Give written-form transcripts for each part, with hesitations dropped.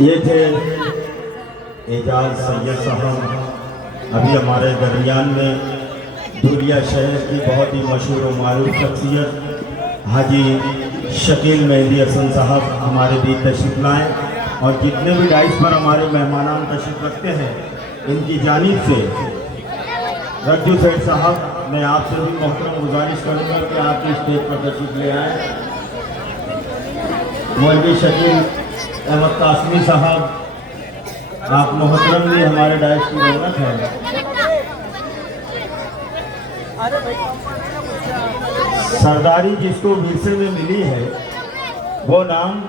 ये थे एजाज सैयद साहब, अभी हमारे दरमियान में धुलिया शहर की बहुत ही मशहूर और मारूफ शख्सियत हाजी शकील मेहदी हसन साहब हमारे बीच तशरीफ लाएँ और जितने भी डाइस पर हमारे मेहमान तशरीफ रखते हैं इनकी जानिब से रज्जू सेठ साहब, मैं आपसे भी मोहतरम गुजारिश करूँगा कि आप इस स्टेज पर तशरीफ ले आए। मौलवी शकील अहमद कासमी साहब, आप मोहतरम भी हमारे डाइस की रौनक है। सरदारी जिसको विरसे में मिली है वो नाम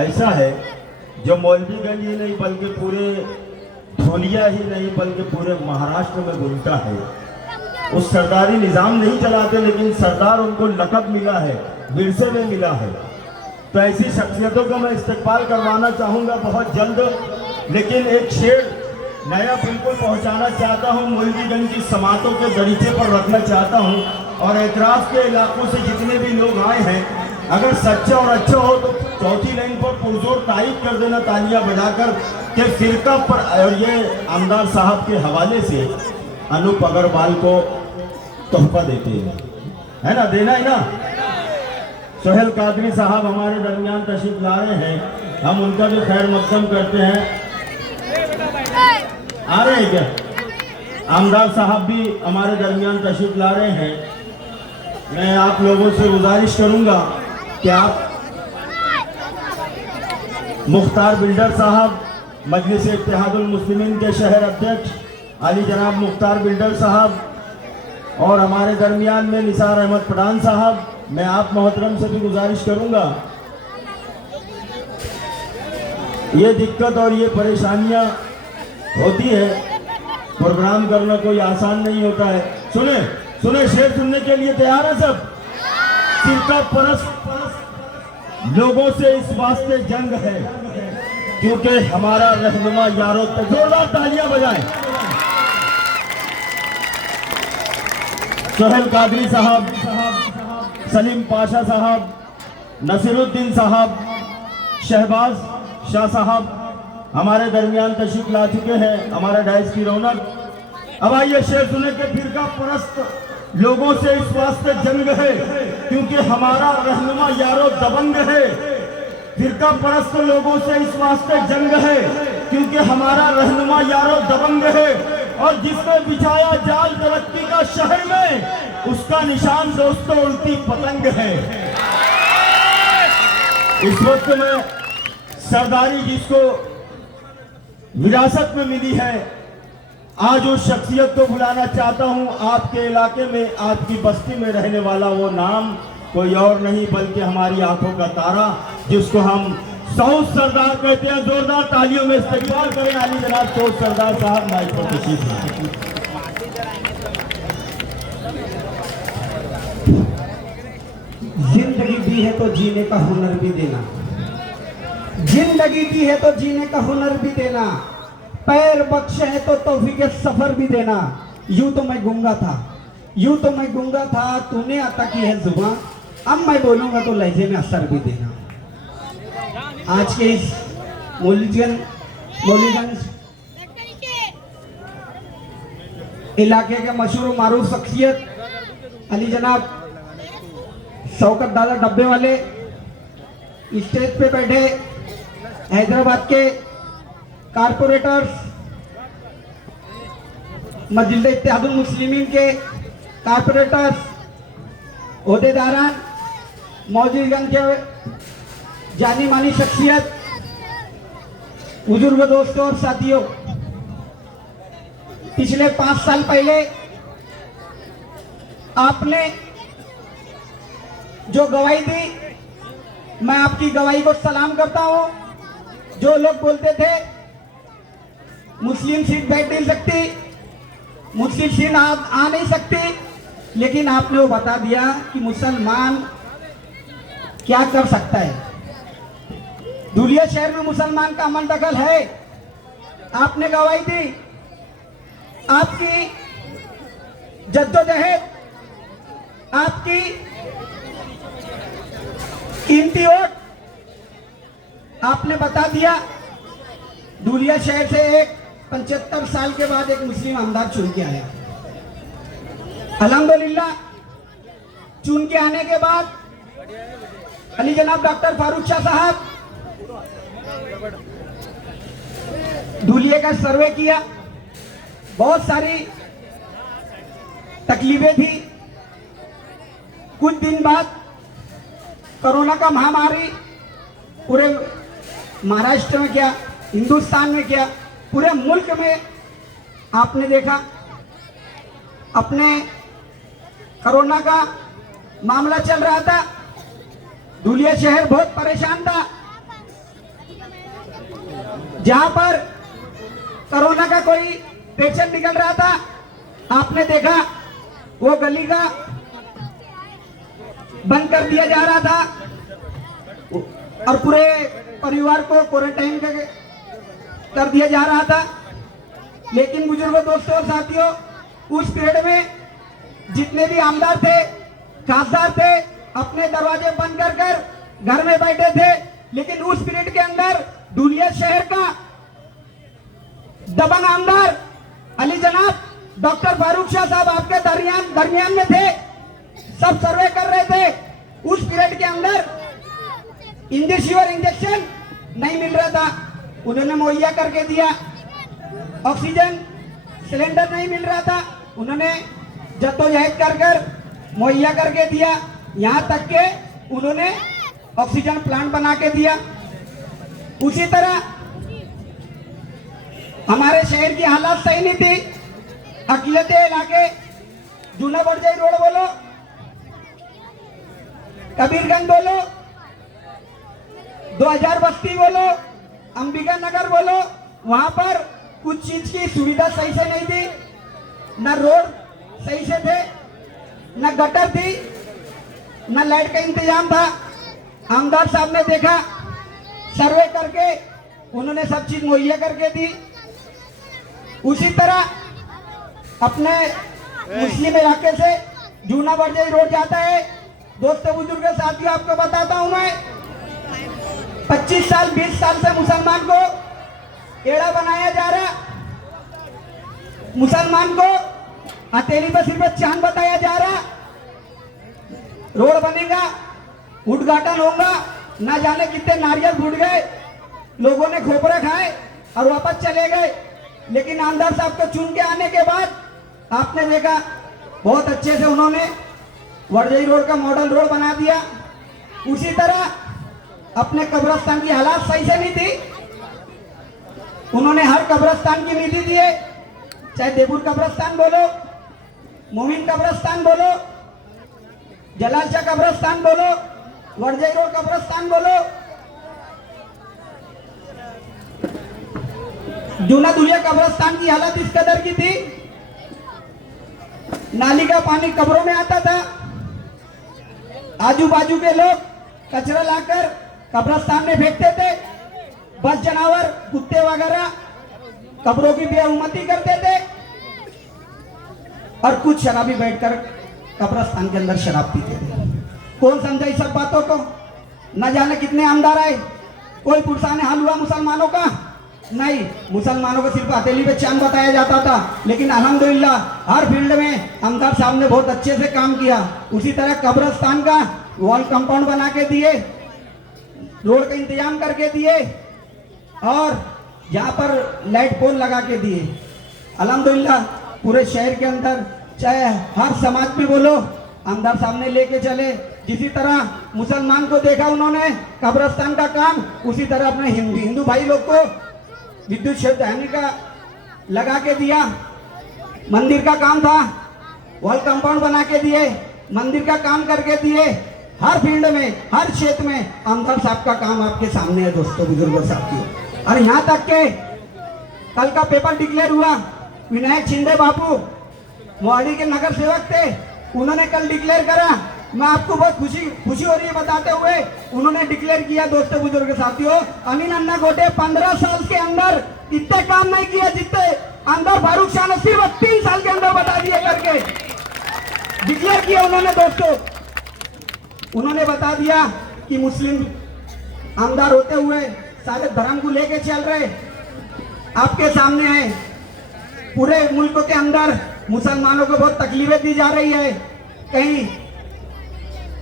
ऐसा है जो मौलवीगंज ही नहीं बल्कि पूरे धुलिया ही नहीं बल्कि पूरे महाराष्ट्र में गूंजता है। उस सरदारी निज़ाम नहीं चलाते लेकिन सरदार उनको लक़ब मिला है, विरसे में मिला है। तो ऐसी शख्सियतों को मैं इस्तेक़बाल करवाना चाहूँगा बहुत जल्द, लेकिन एक शेर नया बिल्कुल पहुँचाना चाहता हूँ, मौलवीगंज की समातों के दरीचे पर रखना चाहता हूँ और एतराफ़ के इलाकों से जितने भी लोग आए हैं अगर सच्चा और अच्छा हो तो चौथी लाइन पर पुरजोर तारीफ कर देना तालियां बजाकर कि फिरका पर। और ये आमदार साहब के हवाले से अनूप अग्रवाल को तोहफा देते हैं, है ना, देना है ना। सोहेल कादरी साहब हमारे दरमियान तशरीफ ला रहे हैं, हम उनका भी खैर मकदम करते हैं। आ रहे हैं क्या? आमदार साहब भी हमारे दरमियान तशरीफ ला रहे हैं। मैं आप लोगों से गुजारिश करूंगा कि आप मुख्तार बिल्डर साहब, मजलिस इत्तेहादुल मुस्लिमीन के शहर अध्यक्ष अली जनाब मुख्तार बिल्डर साहब और हमारे दरमियान में निसार अहमद पठान साहब, मैं आप मोहतरम से भी गुजारिश करूंगा। ये दिक्कत और ये परेशानियां होती है, प्रोग्राम करना कोई आसान नहीं होता है। सुने सुने, शेर सुनने के लिए तैयार है सब? फिरका परस्त लोगों से इस वास्ते जंग है क्योंकि हमारा रहनुमा यारों तक। जोरदार तालियां बजाएं। सोहेल कादरी साहब, सलीम पाशा साहब, नसीरुद्दीन साहब, शहबाज शाह साहब हमारे दरमियान तशरीफ ला चुके हैं, हमारे डाइस की रौनक। अब आइए शेर सुने के फिरका परस्त लोगों से इस वास्ते जंग है क्योंकि हमारा रहनुमा यारो दबंग है। फिरका परस्त लोगों से इस वास्ते जंग है क्योंकि हमारा रहनुमा यारो दबंग है और जिसने बिछाया जाल तरक्की का शहर में उसका निशान दोस्तों उल्टी पतंग है। इस वक्त में सरदारी जिसको विरासत में मिली है, आज उस शख्सियत को बुलाना चाहता हूं। आपके इलाके में, आपकी बस्ती में रहने वाला वो नाम कोई और नहीं बल्कि हमारी आंखों का तारा, जिसको हम सऊद सरदार कहते हैं। जोरदार तालियों में इस्तकबाल करें अली जनाब सऊद सरदार साहब, माइक पर तशरीफ लाएं। जिंदगी दी है तो जीने का हुनर भी देना, जिंदगी दी है तो जीने का हुनर भी देना, पैर बख्शे है तो तौफीक सफर भी देना। यूं तो मैं गूंगा था, यूं तो मैं गूंगा था, तूने अता की है जुबान, अब मैं बोलूंगा तो लहजे में असर भी देना। आज के इस मौलवीगंज इलाके के मशहूर मारूफ शख्सियत अली जनाब शौकत दादा डब्बे वाले स्टेज पे बैठे हैदराबाद के कारपोरेटर्स, मजलिस इत्तेहादुल मुस्लिमीन के कारपोरेटर्स, ओहदेदारान, मौलवीगंज के जानी मानी शख्सियत, बुजुर्ग दोस्तों और साथियों, पिछले 5 साल पहले आपने जो गवाही दी, मैं आपकी गवाही को सलाम करता हूं। जो लोग बोलते थे मुस्लिम सीट बैठ नहीं सकती, मुस्लिम सीट आ नहीं सकती, लेकिन आपने वो बता दिया कि मुसलमान क्या कर सकता है। धुलिया शहर में मुसलमान का अमल दखल है, आपने गवाही दी। आपकी जद्दोजहद, आपकी कीमती वोट आपने बता दिया धुलिया शहर से एक 75 साल के बाद एक मुस्लिम आमदार चुन के आया। अल्हम्दुलिल्लाह चुन के आने के बाद अली जनाब डॉक्टर फारूक शाह साहब धुलिया का सर्वे किया। बहुत सारी तकलीफें थी। कुछ दिन बाद कोरोना का महामारी पूरे महाराष्ट्र में क्या, हिंदुस्तान में क्या, पूरे मुल्क में आपने देखा। अपने कोरोना का मामला चल रहा था। धुलिया शहर बहुत परेशान था। जहां पर कोरोना का कोई पेशेंट निकल रहा था, आपने देखा वो गली का बंद कर दिया जा रहा था और पूरे परिवार को क्वारंटाइन कर दिया जा रहा था। लेकिन बुजुर्गों, दोस्तों और साथियों, उस पीरियड में जितने भी आमदार थे, खासदार थे, अपने दरवाजे बंद कर कर घर में बैठे थे। लेकिन उस पीरियड के अंदर धुलिया शहर का दबंग आमदार अली जनाब डॉक्टर फारूक शाह साहब आपके दरमियान में थे। सब सर्वे कर रहे थे। उस पीरियड के अंदर इंजेक्शन नहीं मिल रहा था, उन्होंने मुहैया करके दिया। ऑक्सीजन सिलेंडर नहीं मिल रहा था, उन्होंने जद्दोजहद कर कर मुहैया करके दिया। यहां तक के उन्होंने ऑक्सीजन प्लांट बना के दिया। उसी तरह हमारे शहर की हालात सही नहीं थी। अकिलते इलाके, जूना बड़जाई रोड बोलो, कबीरगंज बोलो, 2000 बस्ती बोलो, अंबिका नगर बोलो, वहां पर कुछ चीज की सुविधा सही से नहीं थी। न रोड सही से थे, न गटर थी, न लाइट का इंतजाम था। आमदार साहब ने देखा, सर्वे करके उन्होंने सब चीज मुहैया करके दी। उसी तरह अपने मुस्लिम इलाके से जूना बड़जाई रोड जाता है। दोस्तों, बुजुर्ग, साथियों, आपको बताता हूं मैं 25 साल 20 साल से मुसलमान को एड़ा बनाया जा रहा, मुसलमान को हथेली पर सिर्फ चांद बताया जा रहा। रोड बनेगा, उद्घाटन होगा, ना जाने कितने नारियल फूट गए, लोगों ने खोपरे खाए और वापस चले गए। लेकिन आमदार साहब को चुन के आने के बाद आपने देखा बहुत अच्छे से उन्होंने बड़जाई रोड का मॉडल रोड बना दिया। उसी तरह अपने कब्रिस्तान की हालात सही से नहीं थी, उन्होंने हर कब्रिस्तान की निधि दी है। चाहे देवपुर कब्रिस्तान बोलो, मोमिन कब्रिस्तान बोलो, जलाल शाह कब्रिस्तान बोलो, बड़जाई रोड कब्रिस्तान बोलो, जूना धुलिया कब्रिस्तान की हालत इस कदर की थी, नाली का पानी कब्रों में आता था। आजू बाजू के लोग कचरा लाकर कब्रिस्तान में फेंकते थे। बस जानवर, कुत्ते वगैरह कब्रों की बेहुरमती करते थे और कुछ शराबी बैठकर कब्रिस्तान के अंदर शराब पीते थे। कौन समझा इस सब बातों को? न जाने कितने आमदार आए, कोई पुरसाने हाल हुआ मुसलमानों का नहीं। मुसलमानों को सिर्फ हथेली पे चांद बताया जाता था। लेकिन अल्हम्दुलिल्लाह हर फील्ड में आमदार साहब ने बहुत अच्छे से काम किया। उसी तरह कब्रिस्तान का वॉल कंपाउंड बना के दिए, रोड का इंतजाम करके दिए और यहाँ पर लाइट पोल लगा के दिए। अल्हम्दुलिल्लाह पूरे शहर के अंदर, चाहे हर समाज में बोलो, आमदार साहब ने लेके चले। जिसी तरह मुसलमान को देखा उन्होंने कब्रिस्तान का काम, उसी तरह अपने हिंदू भाई लोग को विद्युत शब्दायनी का लगा के दिया। मंदिर का काम था, वॉल कंपाउंड बना के दिए, मंदिर का काम करके दिए। हर फील्ड में, हर क्षेत्र में आमदार साहब का काम आपके सामने है दोस्तों, बुजुर्गों, साथियों। और यहाँ तक के कल का पेपर डिक्लेयर हुआ, विनायक शिंदे बापू मोहाली के नगर सेवक थे, उन्होंने कल डिक्लेयर करा। मैं आपको बहुत खुशी हो रही है बताते हुए, उन्होंने डिक्लेयर किया दोस्तों, बुजुर्ग, साथियों, अमीन अन्ना गोटे 15 साल के अंदर इतने काम नहीं किया जितने आमदार फारूक शाह ने सिर्फ 3 साल के अंदर बता दिए करके डिक्लेयर किया उन्होंने। दोस्तों, उन्होंने बता दिया कि मुस्लिम आमदार होते हुए सारे धर्म को लेके चल रहे, आपके सामने है। पूरे मुल्क के अंदर मुसलमानों को बहुत तकलीफें दी जा रही है। कहीं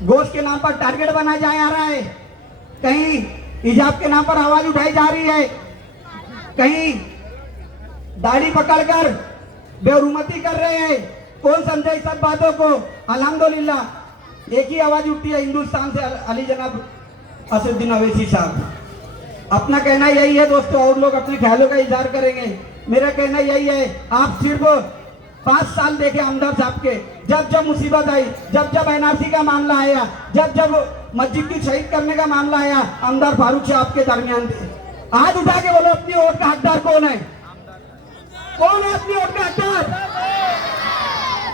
गोश्त के नाम पर टारगेट बनाया जा रहा है, कहीं हिजाब के नाम पर आवाज उठाई जा रही है, कहीं दाढ़ी पकड़कर बेहुरमती कर रहे हैं। कौन समझे इस सब बातों को? अल्हम्दुलिल्लाह एक ही आवाज उठती है हिंदुस्तान से, अली जनाब असदुद्दीन अवैसी साहब। अपना कहना यही है दोस्तों, और लोग अपने ख्यालों का इजहार करेंगे। मेरा कहना यही है, आप सिर्फ 5 साल देखे आमदार साहब के, जब जब मुसीबत आई, जब जब एनआरसी का मामला आया, जब जब मस्जिद की शहीद करने का मामला आया, आमदार फारूक शाह आपके दरमियान थे। हाथ उठा के बोलो अपनी वोट का हकदार कौन है? कौन है अपनी वोट का हकदार?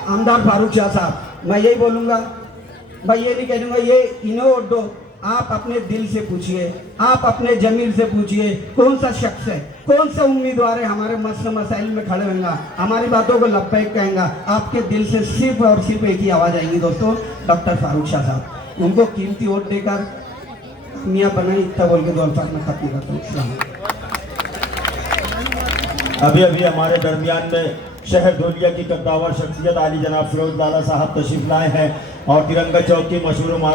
आमदार फारूक शाह साहब। मैं यही बोलूंगा, मैं ये नहीं कहूंगा ये इन्हें वोट दो। आप अपने दिल से पूछिए, आप अपने जमीर से पूछिए, कौन सा शख्स है, कौन सा उम्मीदवार है हमारे मसले मसाइल में खड़े होगा, हमारी बातों को लब्बैक कहेगा। आपके दिल से सिर्फ और सिर्फ एक ही आवाज आएगी दोस्तों, डॉक्टर फारूक शाह साहब। उनको कीमती वोट देकर मियाँ बनाई, इतना बोल के दो अल्फाज में खत्म करता हूँ। अस्सलाम वालेकुम। अभी अभी हमारे दरमियान में शहर धोलिया की कद्दावर शख्सियत आली जनाब फिरोज लाला साहब तशरीफ लाए हैं और तिरंगा चौक की मशहूर मारूफ